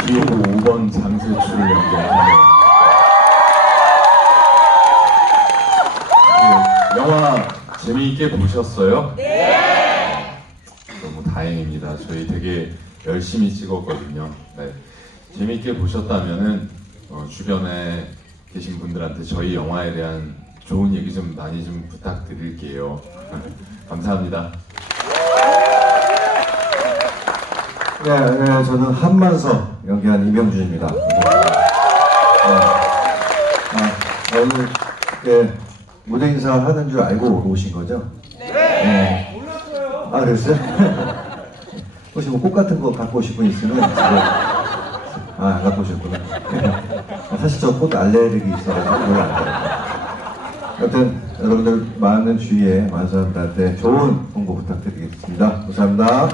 기호고 5번 장세출을 연기하는 네, 영화 재미있게 보셨어요? 네. 너무 다행입니다. 저희 되게 열심히 찍었거든요. 네. 재미있게 보셨다면은 어, 주변에 계신 분들한테 저희 영화에 대한 좋은 얘기 좀 많이 좀 부탁드릴게요. 감사합니다. 네, 네, 저는 한만서 연기한 이병준입니다. 네. 아, 오늘 예, 무대 인사 하는 줄 알고 오신 거죠? 네. 몰랐어요. 아, 그랬어요? 혹시 뭐 꽃 같은 거 갖고 오실 분 있으면 집에 아, 안 갖고 오셨구나. 사실 저 꽃 알레르기 있어가지고 별로 안 좋아해요. 하여튼 여러분들 많은 주위에 많은 사람들한테 좋은 홍보 부탁드리겠습니다. 감사합니다.